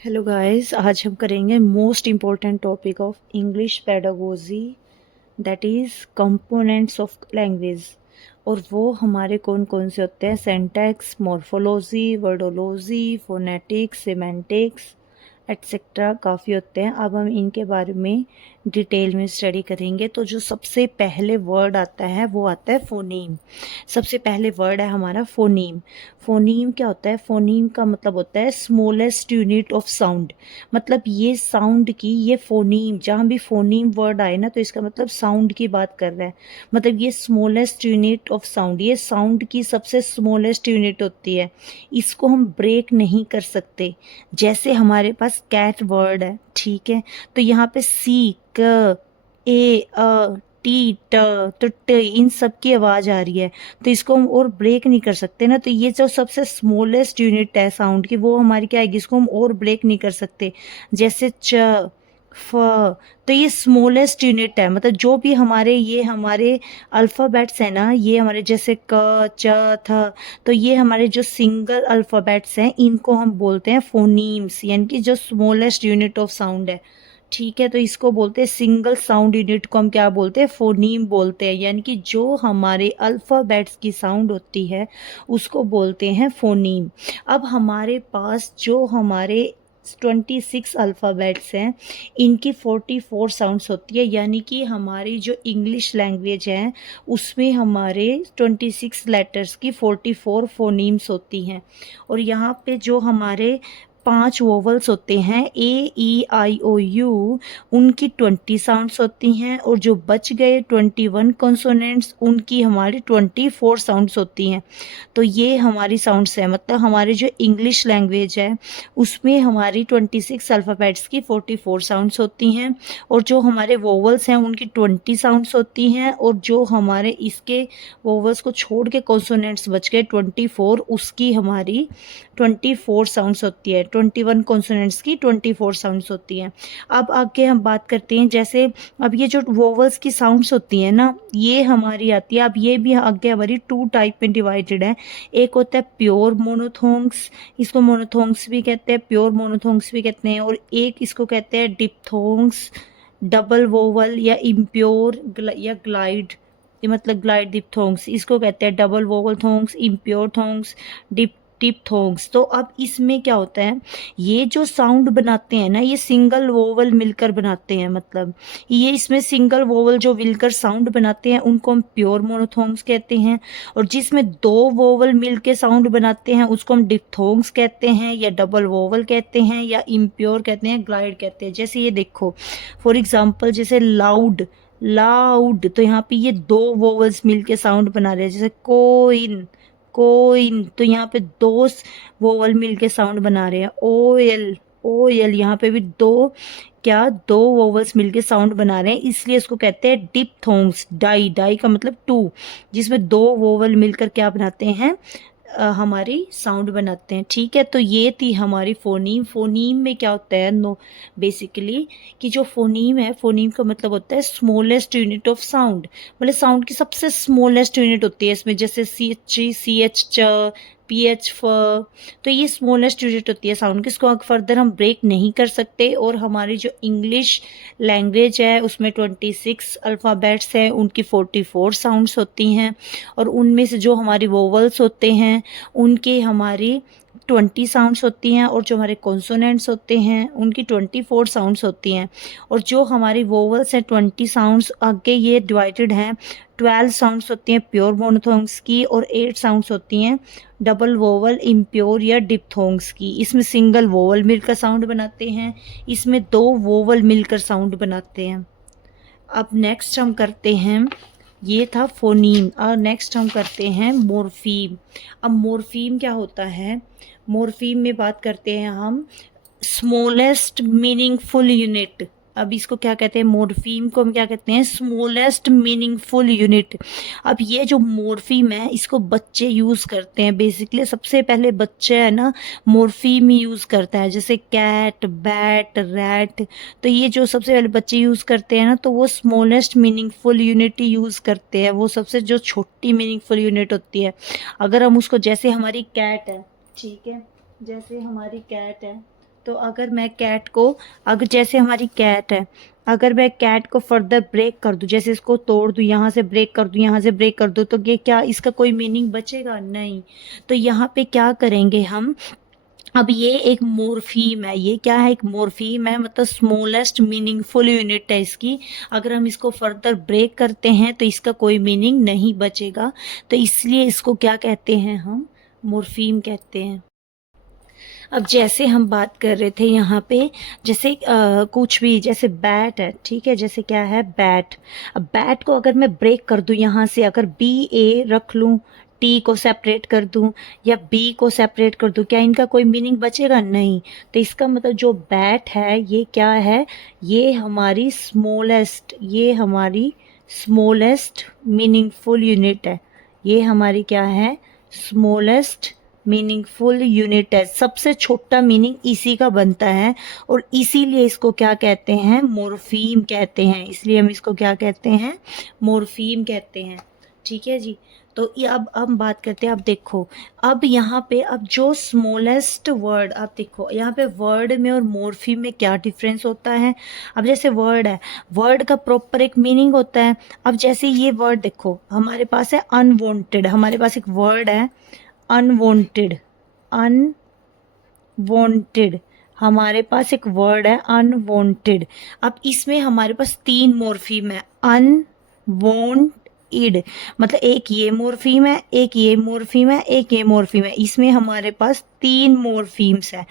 Hello guys, आज हम करेंगे most important topic of English pedagogy, that is components of language. और वो हमारे कौन कौन से होते हैं? सेंटेक्स, मॉर्फोलॉजी, वर्डोलॉजी, फोनेटिक्स, सिमेंटिक्स एट्सेट्रा, काफ़ी होते हैं। अब हम इनके बारे में डिटेल में स्टडी करेंगे। तो जो सबसे पहले वर्ड आता है वो आता है फोनीम। सबसे पहले वर्ड है हमारा फोनीम। फोनीम क्या होता है? फोनीम का मतलब होता है स्मॉलेस्ट यूनिट ऑफ साउंड। मतलब ये साउंड की, ये फोनीम, जहाँ भी फोनीम वर्ड आए ना तो इसका मतलब साउंड की बात कर रहा है। मतलब ये स्मॉलेस्ट यूनिट ऑफ साउंड, ये साउंड की सबसे स्मॉलेस्ट यूनिट होती है। इसको हम ब्रेक नहीं कर सकते। जैसे हमारे पास कैट वर्ड है, ठीक है, तो यहाँ पे सी, क, ए, टी, ट, तो ट, इन सब की आवाज आ रही है, तो इसको हम और ब्रेक नहीं कर सकते ना। तो ये जो सबसे स्मॉलेस्ट यूनिट है साउंड की, वो हमारी क्या आएगी? इसको हम और ब्रेक नहीं कर सकते। जैसे च, फ, तो ये स्मॉलेस्ट यूनिट है। मतलब जो भी हमारे, ये हमारे अल्फ़ाबेट्स हैं ना, ये हमारे जैसे क, च, थ, तो ये हमारे जो सिंगल अल्फ़ाबेट्स हैं इनको हम बोलते हैं फोनीम्स, यानी कि जो स्मॉलेस्ट यूनिट ऑफ साउंड है। ठीक है, तो इसको बोलते हैं सिंगल साउंड यूनिट को हम क्या बोलते हैं? फोनीम बोलते हैं। यानी कि जो हमारे अल्फ़ाबेट्स की साउंड होती है उसको बोलते हैं फोनीम। अब हमारे पास जो हमारे 26 अल्फ़ाबेट्स हैं, इनकी 44 साउंड्स होती है। यानी कि हमारी जो इंग्लिश लैंग्वेज है उसमें हमारे 26 लेटर्स की 44 फोनीम्स होती हैं। और यहाँ पे जो हमारे 5 वोवल्स होते हैं, ए, ई, आई, ओ, यू, उनकी 20 साउंड्स होती हैं। और जो बच गए 21 कॉन्सोनेंट्स, उनकी हमारी 24 साउंड्स होती हैं। तो ये हमारी साउंड्स है। मतलब हमारी जो इंग्लिश लैंग्वेज है उसमें हमारी 26 अल्फ़ाबेट्स की 44 साउंड्स होती हैं। और जो हमारे वोवल्स हैं उनकी 20 साउंड्स होती हैं। और जो हमारे इसके वोवल्स को छोड़ के कॉन्सोनेंट्स बच गए 24, उसकी हमारी 24 साउंड्स होती है। 21 कॉन्सोनेंट्स की 24 साउंड्स होती हैं। अब आगे हम बात करते हैं, जैसे अब ये जो वोवल्स की साउंड्स होती हैं ना, ये हमारी आती है। अब ये भी आगे हमारी 2 टाइप में डिवाइडेड है। एक होता है प्योर मोनोथोंग्स, इसको मोनोथोंग्स भी कहते हैं, प्योर मोनोथोंग्स भी कहते हैं। और एक इसको कहते हैं डिप्थोंग्स, डबल वोवल या इम्प्योर या ग्लाइड, ये मतलब ग्लाइड डिप्थोंग्स, इसको कहते हैं double vowel thongs, impure thongs, dip diphthongs. तो अब इसमें क्या होता है, ये जो साउंड बनाते हैं ना, ये सिंगल वोवल मिलकर बनाते हैं। मतलब ये इसमें सिंगल वोवल जो मिलकर साउंड बनाते हैं उनको हम प्योर मोनोथोंग्स कहते हैं। और जिसमें 2 वोवल मिलके साउंड बनाते हैं उसको हम डिप्थोंग्स कहते हैं, या डबल वोवल कहते हैं, या इम्प्योर कहते हैं, ग्लाइड कहते हैं। जैसे ये देखो, फॉर एग्जाम्पल जैसे लाउड, लाउड, तो यहाँ पे ये 2 वोवल्स मिलके साउंड बना रहे हैं। जैसे कोइन, कोइन, तो यहाँ पे 2 वोवल मिलके साउंड बना रहे हैं। ओयल, ओयल, यहाँ पे भी 2, क्या, 2 वोवल्स मिलके साउंड बना रहे हैं, इसलिए इसको कहते हैं डिप्थोंग्स। डाई, डाई का मतलब 2, जिसमें 2 वोवल मिलकर क्या बनाते हैं? हमारी साउंड बनाते हैं। ठीक है, तो ये थी हमारी फोनीम। फोनीम में क्या होता है, नो, बेसिकली कि जो फोनीम है, फोनीम का मतलब होता है स्मॉलेस्ट यूनिट ऑफ साउंड। मतलब साउंड की सबसे स्मॉलेस्ट यूनिट होती है इसमें। जैसे सी एच, सी एच च, पी एच फ, तो ये स्मॉलेस्ट यूनिट होती है साउंड की। इसको फर्दर हम ब्रेक नहीं कर सकते। और हमारी जो इंग्लिश लैंग्वेज है उसमें 26 अल्फ़ाबेट्स हैं, उनकी 44 साउंड्स होती हैं। और उनमें से जो हमारी वोवल्स होते हैं उनकी हमारी 20 साउंड्स होती हैं। और जो हमारे कॉन्सोनेंट्स होते हैं उनकी 24 साउंड्स होती हैं। और जो हमारी वोवल्स हैं 20 साउंड्स, आगे ये डिवाइडेड हैं। 12 साउंड्स होती हैं प्योर मोनोथोंग्स की, और 8 साउंड्स होती हैं डबल वोवल, इम्प्योर या डिप्थोंग्स की। इसमें सिंगल वोवल मिलकर साउंड बनाते हैं, इसमें 2 वोवल मिलकर साउंड बनाते हैं। अब नेक्स्ट हम करते हैं, ये था फोनीम, और नेक्स्ट हम करते हैं मोर्फीम। अब मोर्फीम क्या होता है? मोर्फीम में बात करते हैं हम स्मॉलेस्ट मीनिंगफुल यूनिट। अब इसको क्या कहते हैं? मोर्फीम को हम क्या कहते हैं? Smallest meaningful unit. अब ये जो मोर्फीम है इसको बच्चे यूज़ करते हैं। बेसिकली सबसे पहले बच्चे है ना मोर्फीम ही यूज़ करता है। जैसे कैट, बैट, रैट, तो ये जो सबसे पहले बच्चे यूज़ करते हैं ना, तो वो स्मॉलेस्ट मीनिंगफुल यूनिट ही यूज़ करते हैं। वो सबसे जो छोटी मीनिंगफुल यूनिट होती है। अगर हम उसको, जैसे हमारी कैट है, ठीक है, जैसे हमारी कैट है, तो अगर मैं कैट को, अगर जैसे हमारी कैट है, अगर मैं कैट को फर्दर ब्रेक कर दूं, जैसे इसको तोड़ दूं, यहाँ से ब्रेक कर दूं, यहाँ से ब्रेक कर दूं, तो ये क्या, इसका कोई मीनिंग बचेगा नहीं। तो यहाँ पे क्या करेंगे हम, अब ये एक मोर्फीम है, ये क्या है, एक मोर्फीम है, मतलब स्मॉलेस्ट मीनिंगफुल यूनिट है इसकी। अगर हम इसको फर्दर ब्रेक करते हैं तो इसका कोई मीनिंग नहीं बचेगा, तो इसलिए इसको क्या कहते हैं, हम मोर्फीम कहते हैं। अब जैसे हम बात कर रहे थे यहाँ पे, जैसे कुछ भी, जैसे बैट है, ठीक है, जैसे क्या है, बैट। अब बैट को अगर मैं ब्रेक कर दूं, यहाँ से अगर बी ए रख लूं, टी को सेपरेट कर दूं या बी को सेपरेट कर दूं, क्या इनका कोई मीनिंग बचेगा, नहीं। तो इसका मतलब जो बैट है ये क्या है, ये हमारी स्मॉलेस्ट, ये हमारी स्मॉलेस्ट मीनिंगफुल यूनिट है, ये हमारी क्या है, स्मॉलेस्ट मीनिंगफुल यूनिट है, सबसे छोटा मीनिंग इसी का बनता है, और इसीलिए इसको क्या कहते हैं, मोर्फीम कहते हैं, इसलिए हम इसको क्या कहते हैं, मोर्फीम कहते हैं। ठीक है जी। तो ये अब हम बात करते हैं, अब देखो, अब यहाँ पे, अब जो स्मॉलेस्ट वर्ड, अब देखो यहाँ पे वर्ड में और मोर्फीम में क्या डिफरेंस होता है। अब जैसे वर्ड है, वर्ड का प्रॉपर एक मीनिंग होता है। अब जैसे ये वर्ड देखो, हमारे पास है अनवांटेड, हमारे पास एक वर्ड है अनवांटेड, अनवांटेड, हमारे पास एक वर्ड है अनवांटेड। अब इसमें हमारे पास 3 मॉर्फीम है, अनवांटेड, मतलब एक ये मॉर्फीम है, एक ये मॉर्फीम है, एक ये मॉर्फीम है, इसमें हमारे पास 3 मॉर्फीम्स है।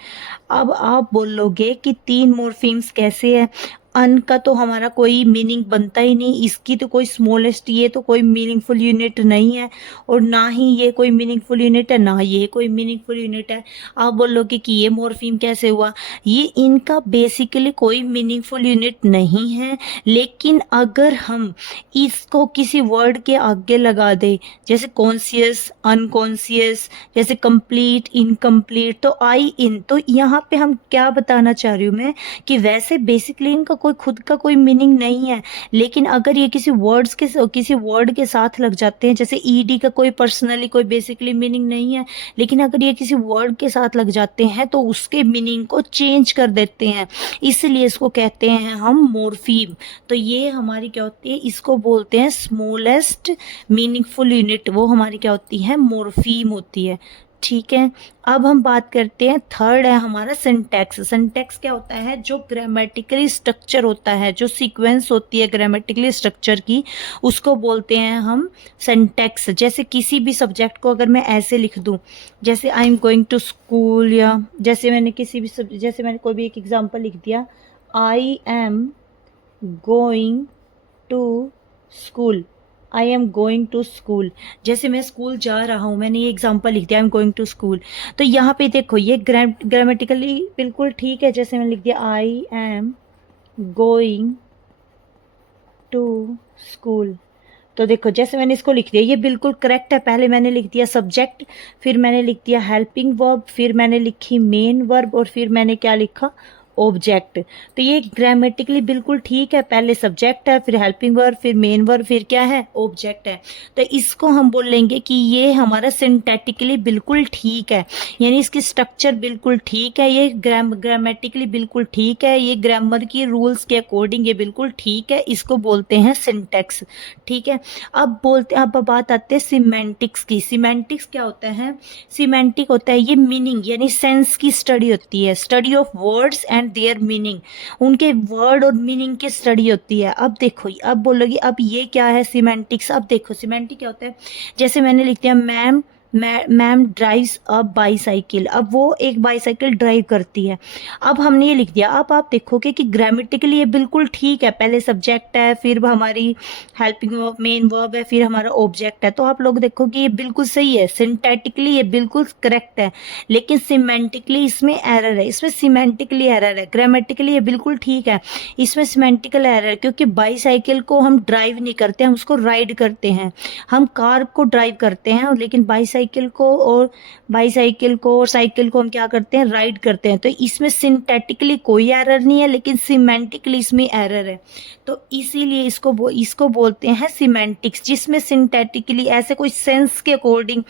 अब आप बोलोगे कि 3 मॉर्फीम्स कैसे है, अन का तो हमारा कोई मीनिंग बनता ही नहीं, इसकी तो कोई स्मॉलेस्ट, ये तो कोई मीनिंगफुल यूनिट नहीं है, और ना ही ये कोई मीनिंगफुल यूनिट है, ना ये कोई मीनिंगफुल यूनिट है। आप बोलोगे कि ये मॉर्फीम कैसे हुआ, ये इनका बेसिकली कोई मीनिंगफुल यूनिट नहीं है, लेकिन अगर हम इसको किसी वर्ड के आगे लगा दे, जैसे कॉन्शियस, अनकॉन्शियस, जैसे कंप्लीट, इनकम्प्लीट, तो आई इन, तो यहाँ पे हम क्या बताना चाह रही हूँ मैं, कि वैसे बेसिकली इनका कोई खुद का कोई मीनिंग नहीं है, लेकिन अगर ये किसी वर्ड के साथ लग जाते हैं, जैसे ईडी का कोई पर्सनली कोई बेसिकली मीनिंग नहीं है, लेकिन अगर ये किसी वर्ड के साथ लग जाते हैं तो उसके मीनिंग को चेंज कर देते हैं, इसलिए इसको कहते हैं हम मोर्फीम। तो ये हमारी क्या होती है, इसको बोलते हैं स्मॉलेस्ट मीनिंगफुल यूनिट, वो हमारी क्या होती है, मोर्फीम होती है। ठीक है। अब हम बात करते हैं, थर्ड है हमारा सिंटैक्स। सिंटैक्स क्या होता है, जो ग्रामेटिकली स्ट्रक्चर होता है, जो सीक्वेंस होती है ग्रामेटिकली स्ट्रक्चर की, उसको बोलते हैं हम सिंटैक्स। जैसे किसी भी सब्जेक्ट को अगर मैं ऐसे लिख दूं, जैसे I am going to school, या जैसे मैंने किसी भी जैसे मैंने कोई भी एक एग्जांपल लिख दिया, I am going to school, I am going to school, जैसे मैं स्कूल जा रहा हूँ, मैंने ये एग्जांपल लिख दिया, I am going to school. तो यहाँ पे देखो ये ग्रामेटिकली बिल्कुल ठीक है, जैसे मैंने लिख दिया I am going to school, तो देखो जैसे मैंने इसको लिख दिया, ये बिल्कुल करेक्ट है। पहले मैंने लिख दिया सब्जेक्ट, फिर मैंने लिख दिया हेल्पिंग वर्ब, फिर मैंने लिखी मेन वर्ब, और फिर मैंने क्या लिखा, ऑब्जेक्ट। तो ये ग्रामेटिकली बिल्कुल ठीक है, पहले सब्जेक्ट है, फिर हेल्पिंग वर्ब, फिर मेन वर्ब, फिर क्या है, ऑब्जेक्ट है। तो इसको हम बोलेंगे कि ये हमारा सिंटैटिकली बिल्कुल ठीक है, यानी इसकी स्ट्रक्चर बिल्कुल ठीक है, ये ग्रामेटिकली बिल्कुल ठीक है, ये ग्रामर की रूल्स के अकॉर्डिंग ये बिल्कुल ठीक है, इसको बोलते हैं सिंटैक्स। ठीक है। अब बात आते हैं सिमेंटिक्स की। सिमेंटिक्स क्या होता है, सिमेंटिक होता है ये मीनिंग यानी सेंस की स्टडी होती है, study of words and there meaning, उनके वर्ड और मीनिंग की स्टडी होती है। अब देखो, अब बोलोगी अब ये क्या है सिमेंटिक्स। अब देखो सिमेंटिक क्या होता है, जैसे मैंने लिख दिया मैम ड्राइव्स अ बाईसाइकिल, अब वो एक बाईसाइकिल ड्राइव करती है। अब हमने ये लिख दिया, अब आप देखोगे कि ग्रामेटिकली ये बिल्कुल ठीक है, पहले सब्जेक्ट है, फिर हमारी हेल्पिंग वर्ब, मेन वर्ब है, फिर हमारा ऑब्जेक्ट है, तो आप लोग देखोगे ये बिल्कुल सही है, सिंटैटिकली ये बिल्कुल करेक्ट है। लेकिन सिमेंटिकली इसमें एरर है, इसमें सिमेंटिकली एरर है, ग्रामेटिकली ये बिल्कुल ठीक है, इसमें सिमेंटिकल एरर है, क्योंकि बाईसाइकिल को हम ड्राइव नहीं करते, हम उसको राइड करते हैं, हम कार को ड्राइव करते हैं, लेकिन बाईसाइकिल साइकिल को और बाईसाइकिल को और साइकिल को हम क्या करते हैं, राइड करते हैं। तो इसमें सिंटैटिकली कोई एरर नहीं है, लेकिन सिमेंटिकली इसमें एरर है। तो इसीलिए इसको बोलते हैं सिमेंटिक्स, जिसमें सिंटैटिकली ऐसे कोई सेंस के अकॉर्डिंग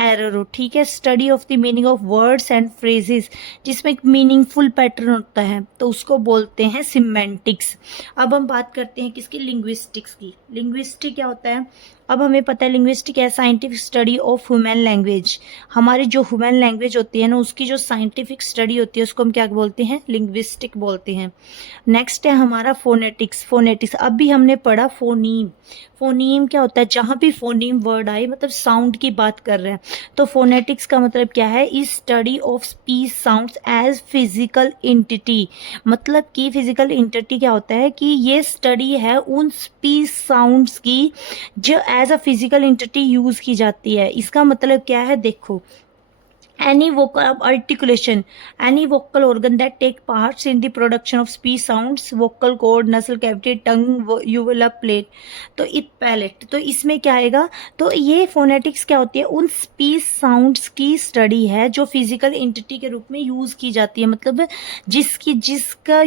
एरर हो। ठीक है, study of the meaning of words and phrases, जिसमें एक मीनिंगफुल पैटर्न होता है, तो उसको बोलते हैं सिमेंटिक्स। अब हम बात करते हैं किसकी, लिंग्विस्टिक्स की। लिंग्विस्टिक क्या होता है, अब हमें पता है लिंग्विस्टिक है scientific study of human language. हमारी जो ह्यूमन लैंग्वेज होती है ना, उसकी जो साइंटिफिक स्टडी होती है उसको हम क्या बोलते हैं, लिंग्विस्टिक बोलते हैं। नेक्स्ट है हमारा फोनेटिक्स। फोनेटिक्स अभी हमने पढ़ा फोनीम। फोनीम क्या होता है, जहाँ भी फोनीम वर्ड आए मतलब साउंड की बात कर रहे हैं, तो फोनेटिक्स का मतलब क्या है, is study of speech sounds as physical entity. मतलब कि फिजिकल एंटिटी क्या होता है कि ये स्टडी है उन स्पीच साउंड्स की जो as a physical entity use की जाती है। इसका मतलब क्या है, देखो, any vocal articulation, any vocal organ that take parts in the production of speech sounds, vocal cord, nasal cavity, tongue, uvula plate, तो it palate। तो इसमें क्या आएगा, तो ये फोनेटिक्स क्या होती है, उन स्पीच साउंड्स की स्टडी है जो फिजिकल एंटिटी के रूप में यूज की जाती है। मतलब जिसका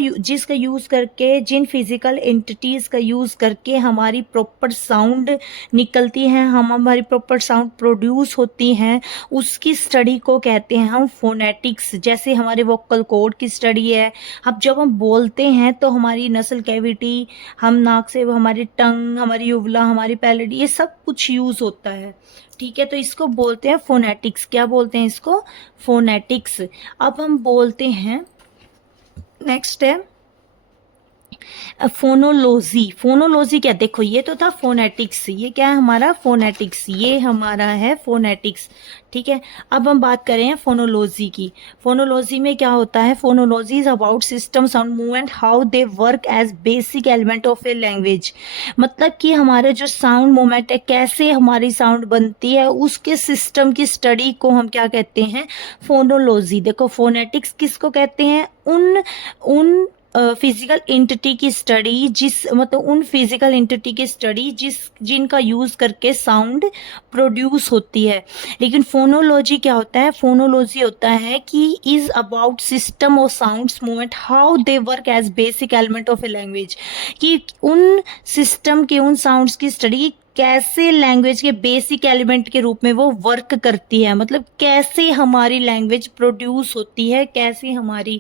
यूज करके, जिन फिजिकल एंटिटीज का यूज करके हमारी प्रॉपर साउंड निकलती है, हमारी प्रॉपर साउंड प्रोड्यूस होती हैं, उसकी स्टडी को कहते हैं हम फोनेटिक्स। जैसे हमारे वोकल कॉर्ड की स्टडी है, अब जब हम बोलते हैं तो हमारी नसल कैविटी, हम नाक से, हमारी टंग, हमारी यूवला, हमारी पैलेट, ये सब कुछ यूज होता है। ठीक है, तो इसको बोलते हैं फोनेटिक्स। क्या बोलते हैं इसको, फोनेटिक्स। अब हम बोलते हैं, नेक्स्ट है फोनोलॉजी। फोनोलॉजी क्या, देखो ये तो था फोनेटिक्स, ये क्या है हमारा फोनेटिक्स, ये हमारा है फोनेटिक्स। ठीक है, अब हम बात करें फोनोलॉजी की। फोनोलॉजी में क्या होता है, phonology is about system sound movement how they work as basic element of a language. मतलब कि हमारे जो साउंड मूवमेंट है, कैसे हमारी साउंड बनती है, उसके सिस्टम की स्टडी को हम क्या कहते हैं, फोनोलॉजी। देखो फोनेटिक्स किसको कहते हैं, उन फिजिकल एंटिटी की स्टडी, मतलब उन फिजिकल एंटिटी की स्टडी जिनका यूज करके साउंड प्रोड्यूस होती है। लेकिन फोनोलॉजी क्या होता है, फोनोलॉजी होता है कि is about system of sounds movement how they work as basic element of a language, कि उन सिस्टम के, उन साउंड्स की स्टडी कैसे लैंग्वेज के बेसिक एलिमेंट के रूप में वो वर्क करती है। मतलब कैसे हमारी लैंग्वेज प्रोड्यूस होती है, कैसे हमारी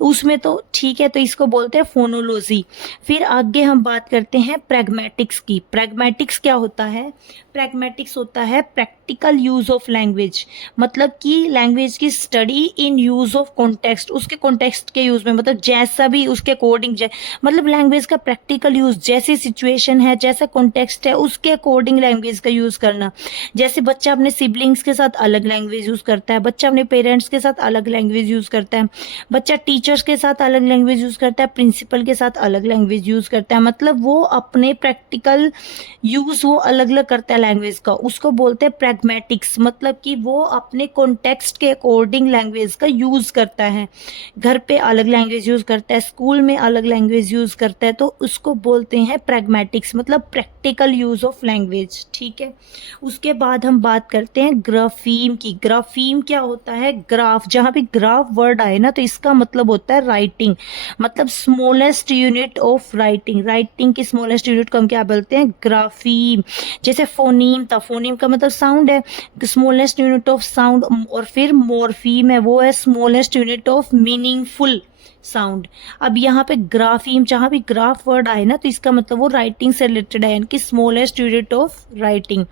उसमें, तो ठीक है, तो इसको बोलते हैं फोनोलॉजी। फिर आगे हम बात करते हैं प्रैग्मेटिक्स की। प्रैग्मेटिक्स क्या होता है, प्रैग्मेटिक्स होता है प्रैक्टिकल यूज ऑफ लैंग्वेज। मतलब कि लैंग्वेज की study in use of context, उसके कॉन्टेक्स्ट के यूज में, मतलब जैसा भी उसके अकॉर्डिंग, मतलब लैंग्वेज का प्रैक्टिकल यूज, जैसी सिचुएशन है, जैसा कॉन्टेक्स्ट है, उसके अकॉर्डिंग लैंग्वेज का यूज करना। जैसे बच्चा अपने सिबलिंग्स के साथ अलग लैंग्वेज यूज करता है, बच्चा अपने पेरेंट्स के साथ अलग लैंग्वेज यूज करता है, बच्चा टीचर्स के साथ अलग लैंग्वेज यूज करता है, प्रिंसिपल के साथ अलग लैंग्वेज यूज करता है। मतलब वो अपने प्रैक्टिकल यूज वो अलग अलग करता है लैंग्वेज का, उसको बोलते हैं प्रैग्मेटिक्स। मतलब कि वो अपने कॉन्टेक्स्ट के अकॉर्डिंग लैंग्वेज का यूज करता है, घर पे अलग लैंग्वेज यूज करता है, स्कूल में अलग लैंग्वेज यूज करता है, तो उसको बोलते हैं प्रैग्मेटिक्स, मतलब प्रैक्टिकल यूज ऑफ लैंग्वेज। ठीक है, उसके बाद हम बात करते हैं ग्राफीम की। ग्राफीम क्या होता है, ग्राफ, जहाँ भी ग्राफ वर्ड आए ना, तो इसका मतलब होता है राइटिंग, मतलब smallest unit of writing. Writing की स्मॉलेस्ट यूनिट को हम क्या बोलते हैं, ग्राफीम। जैसे फोनीम था, फोनीम का मतलब साउंड है, स्मॉलेस्ट यूनिट ऑफ साउंड। और फिर मॉर्फीम है, वो है smallest unit of meaningful sound. अब यहाँ पे ग्राफीम, जहाँ भी ग्राफ वर्ड आए ना, तो इसका मतलब वो राइटिंग से रिलेटेड है, यानी कि स्मॉलेस्ट यूनिट ऑफ राइटिंग।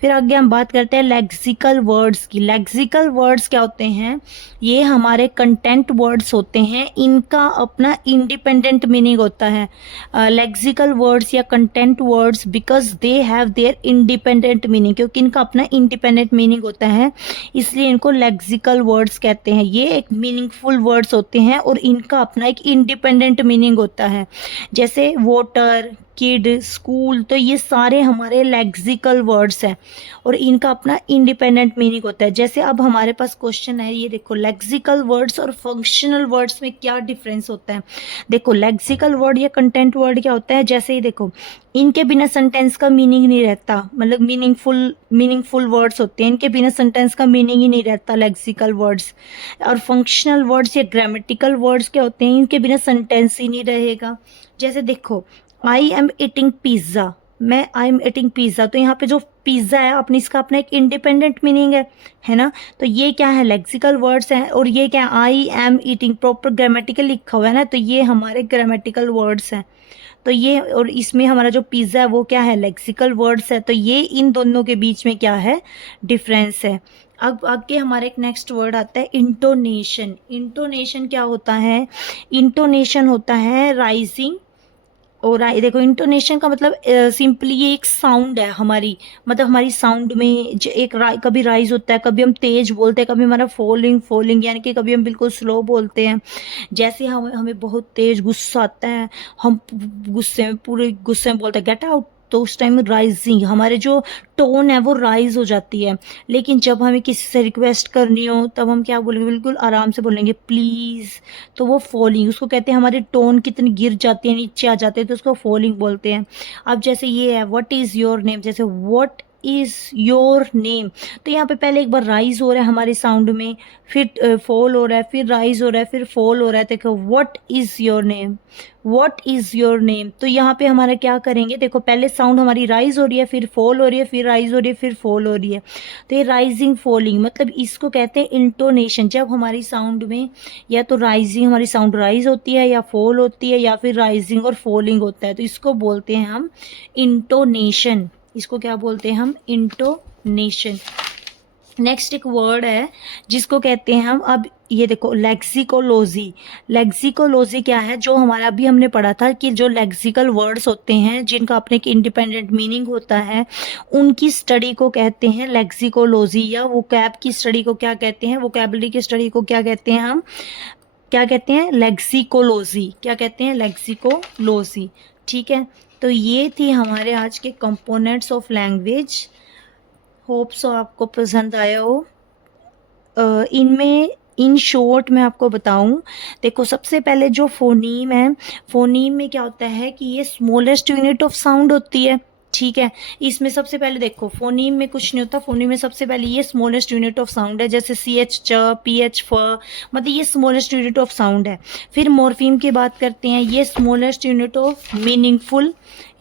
फिर आगे हम बात करते हैं लेक्सिकल वर्ड्स की। लेक्सिकल वर्ड्स क्या होते हैं, ये हमारे कंटेंट वर्ड्स होते हैं, इनका अपना इंडिपेंडेंट मीनिंग होता है। लेक्सिकल वर्ड्स या content words, because they have their independent meaning, क्योंकि इनका अपना इंडिपेंडेंट मीनिंग होता है, इसलिए इनको लेक्सिकल वर्ड्स कहते हैं। ये एक मीनिंगफुल वर्ड्स होते हैं और इनका अपना एक इंडिपेंडेंट मीनिंग होता है। जैसे वाटर, किड, स्कूल, तो ये सारे हमारे लेक्सिकल वर्ड्स हैं और इनका अपना इंडिपेंडेंट मीनिंग होता है। जैसे अब हमारे पास क्वेश्चन है, ये देखो लेक्सिकल वर्ड्स और फंक्शनल वर्ड्स में क्या डिफरेंस होता है। देखो लेक्सिकल वर्ड या कंटेंट वर्ड क्या होता है, जैसे ही देखो इनके बिना सेंटेंस का मीनिंग नहीं रहता, मतलब मीनिंगफुल वर्ड्स होते हैं, इनके बिना सेंटेंस का मीनिंग ही नहीं रहता लेक्सिकल वर्ड्स। और फंक्शनल वर्ड्स या ग्रामेटिकल वर्ड्स क्या होते हैं, इनके बिना सेंटेंस ही नहीं रहेगा। जैसे देखो आई एम ईटिंग पिज्ज़ा, मैं आई एम ईटिंग पिज्ज़ा, तो यहाँ पे जो पिज्ज़ा है अपनी, इसका अपना एक इंडिपेंडेंट मीनिंग है ना। तो ये क्या है, लेक्सिकल वर्ड्स हैं। और ये क्या, I am eating proper grammatical लिखा हुआ है ना, तो ये हमारे ग्रामेटिकल वर्ड्स हैं। तो ये, और इसमें हमारा जो पिज़्ज़ा है वो क्या है, लेक्सिकल वर्ड्स है। तो ये इन दोनों के बीच में क्या है, डिफरेंस है। अब आगे हमारे एक नेक्स्ट वर्ड आता है इंटोनेशन। इंटोनेशन क्या होता है, इंटोनेशन होता है राइजिंग और देखो इंटोनेशन का मतलब सिंपली ये एक साउंड है हमारी, मतलब हमारी साउंड में एक कभी राइज होता है, कभी हम तेज बोलते हैं, कभी हमारा फॉलिंग यानी कि कभी हम बिल्कुल स्लो बोलते हैं। जैसे हम हमें बहुत तेज गुस्सा आता है, हम पूरे गुस्से में बोलते हैं गेट आउट, तो उस टाइम राइजिंग, हमारे जो टोन है वो राइज हो जाती है। लेकिन जब हमें किसी से रिक्वेस्ट करनी हो तब हम क्या बोलेंगे, बिल्कुल आराम से बोलेंगे प्लीज़, तो वो फॉलिंग, उसको कहते हैं हमारी टोन कितनी गिर जाती है, नीचे आ जाते हैं, तो उसको फॉलिंग बोलते हैं। अब जैसे ये है व्हाट इज़ योर नेम, जैसे व्हाट इज़ योर नेम, तो यहाँ पे पहले एक बार राइज हो रहा है हमारे साउंड में, फिर फॉल हो रहा है, फिर राइज हो रहा है, फिर फॉल हो रहा है। देखो what is your name, what is your name, तो यहाँ पे हमारा क्या करेंगे, देखो पहले साउंड हमारी राइज हो रही है, फिर फॉल हो रही है, फिर राइज हो रही है, फिर फॉल हो रही है। तो ये राइजिंग फॉलिंग, मतलब इसको कहते हैं इंटोनेशन। जब हमारी साउंड में या तो राइजिंग, हमारी साउंड राइज होती है, या फॉल होती है, या फिर राइजिंग और फॉलिंग होता है, तो इसको बोलते हैं हम इंटोनेशन। इसको क्या बोलते हैं हम, इंटोनेशन। नेक्स्ट एक वर्ड है जिसको कहते हैं हम, अब ये देखो लेक्सिकोलॉजी। लेक्सिकोलॉजी क्या है, जो हमारा अभी हमने पढ़ा था कि जो लेक्सिकल वर्ड्स होते हैं जिनका अपने एक इंडिपेंडेंट मीनिंग होता है, उनकी स्टडी को कहते हैं लेक्सिकोलॉजी। या वोकैब की स्टडी को क्या कहते हैं, वोकैबुलरी की स्टडी को क्या कहते हैं हम, क्या कहते हैं, लेक्सिकोलॉजी। क्या कहते हैं, लेक्सिकोलॉजी। ठीक है, तो ये थी हमारे आज के components of language. Hope so आपको पसंद आया हो। इनमें इन शॉर्ट मैं आपको बताऊं, देखो सबसे पहले जो फोनीम है, फोनीम में क्या होता है कि ये स्मॉलेस्ट यूनिट ऑफ साउंड होती है। ठीक है, इसमें सबसे पहले देखो फोनीम में कुछ नहीं होता, फोनीम में सबसे पहले ये स्मॉलेस्ट यूनिट ऑफ साउंड है, जैसे सी एच च, पी एच फ, मतलब ये स्मॉलेस्ट यूनिट ऑफ साउंड है। फिर मॉर्फीम की बात करते हैं, ये smallest unit of meaningful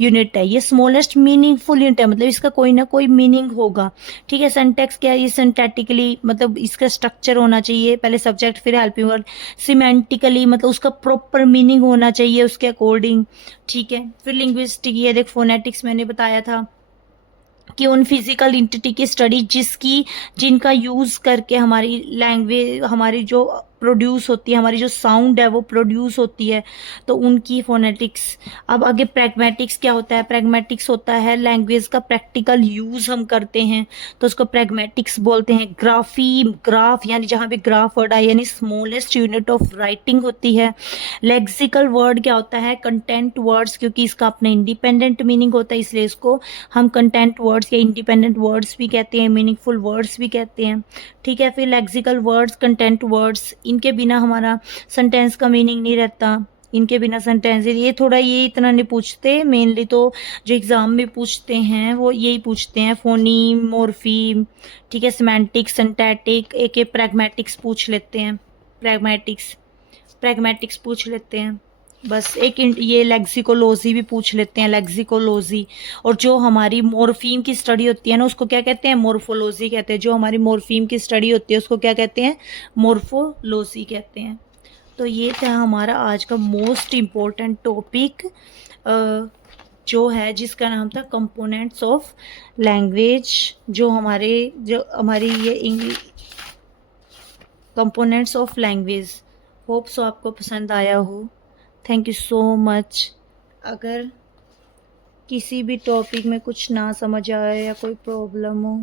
unit है, ये स्मॉलेस्ट मीनिंगफुल यूनिट है, मतलब इसका कोई ना कोई मीनिंग होगा। ठीक है, सिंटैक्स क्या है, ये सिंटैटिकली, मतलब इसका स्ट्रक्चर होना चाहिए, पहले सब्जेक्ट फिर हेल्पिंग वर्ब, सिमेंटिकली मतलब उसका प्रॉपर मीनिंग होना चाहिए उसके अकॉर्डिंग। ठीक है, फिर लिंग्विस्टिक, ये देख फोनेटिक्स मैंने बताया था कि उन फिजिकल इंटिटी की स्टडी जिनका यूज करके हमारी लैंग्वेज, हमारी जो प्रोड्यूस होती है, हमारी जो साउंड है वो प्रोड्यूस होती है, तो उनकी फोनेटिक्स। अब आगे प्रैग्मेटिक्स क्या होता है, प्रैग्मेटिक्स होता है लैंग्वेज का प्रैक्टिकल यूज हम करते हैं, तो उसको प्रैग्मेटिक्स बोलते हैं। ग्राफ यानी जहाँ पे ग्राफ वर्ड आए, यानी स्मॉलेस्ट यूनिट ऑफ राइटिंग होती है। लेक्सिकल वर्ड क्या होता है, कंटेंट वर्ड्स, क्योंकि इसका अपना इंडिपेंडेंट मीनिंग होता है, इसलिए इसको हम कंटेंट वर्ड्स या इंडिपेंडेंट वर्ड्स भी कहते हैं, मीनिंगफुल वर्ड्स भी कहते हैं। ठीक है, फिर लेक्सिकल वर्ड्स, कंटेंट वर्ड्स, इनके बिना हमारा सेंटेंस का मीनिंग नहीं रहता, इनके बिना सेंटेंस, ये थोड़ा, ये इतना नहीं पूछते, मेनली तो जो एग्जाम में पूछते हैं वो यही पूछते हैं, फोनीम, मॉर्फीम, ठीक है, सिमेंटिक, सिंटैटिक, एक प्रैग्मेटिक्स पूछ लेते हैं, प्रैग्मेटिक्स पूछ लेते हैं बस। एक ये लेक्सिकोलॉजी भी पूछ लेते हैं, लेक्सिकोलॉजी। और जो हमारी मॉर्फीम की स्टडी होती है ना, उसको क्या कहते हैं, मॉर्फोलॉजी कहते हैं। जो हमारी मॉर्फीम की स्टडी होती है उसको क्या कहते हैं, मॉर्फोलॉजी कहते हैं। तो ये था हमारा आज का मोस्ट इम्पोर्टेंट टॉपिक, जो है जिसका नाम था कंपोनेंट्स ऑफ लैंग्वेज, जो हमारी ये English components of language. Hope so आपको पसंद आया हो। Thank you so much. अगर किसी भी टॉपिक में कुछ ना समझ आए या कोई प्रॉब्लम हो